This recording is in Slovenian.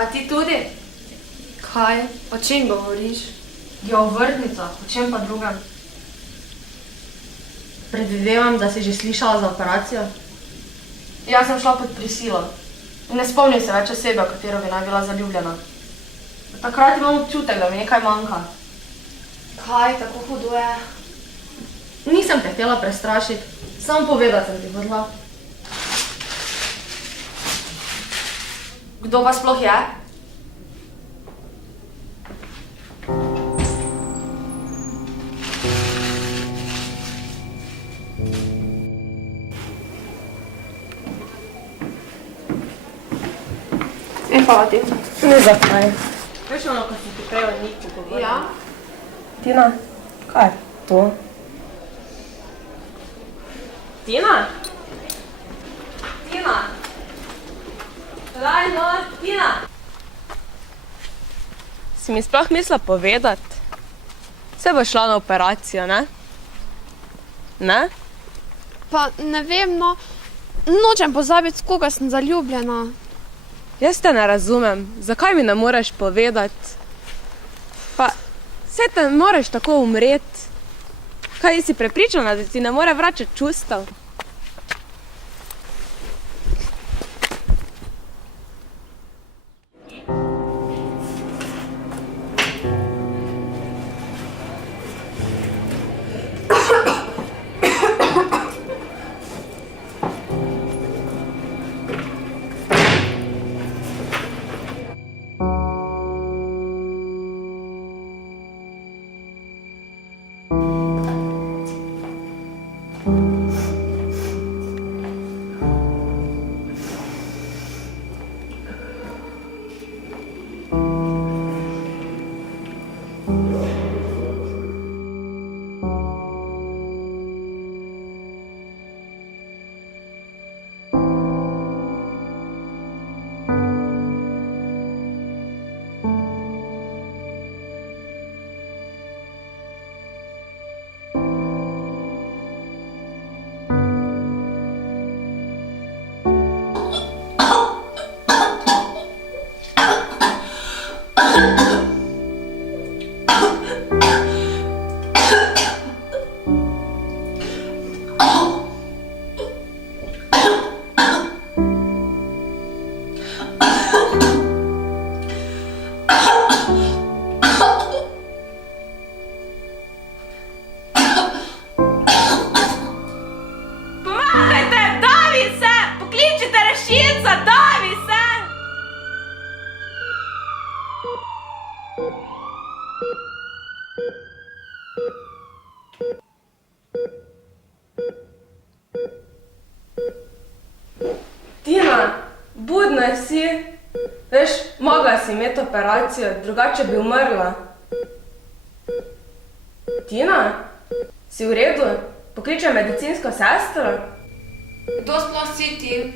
A ti tudi? Kaj? O čem govoriš? Ja, o vrtnicah, o čem pa drugem? Predvidevam, da si že slišala za operacijo? Jaz sem šla pod prisilo. Ne spomnim se več osebe, v katero bi naj bila zaljubljena. Takrat imam občutek, da mi nekaj manjka. Kaj, tako hudo je? Nisem te htela prestrašiti, samo povedati sem ti hodila. Kdo pa sploh je? Hvala ti. Ne zakaj. Veš ono, ko si ti prej o njih pogovorila? Ja? Tina, kaj je to? Tina? Tina? Daj no, Tina! Si mi sploh mislila povedati? Se bo šla na operacijo, ne? Ne? Pa ne vem, no, nočem pozabiti, s koga sem zaljubljena. Jaz te ne razumem, zakaj mi ne moreš povedati? Pa, saj te moreš tako umreti. Kaj si prepričana, da ti ne more vračati čustev? Tina, budna si. Veš, mogla si imeti operacijo, drugače bi umrla. Tina, si v redu? Pokličem medicinsko sestro? Kdo sploh si ti?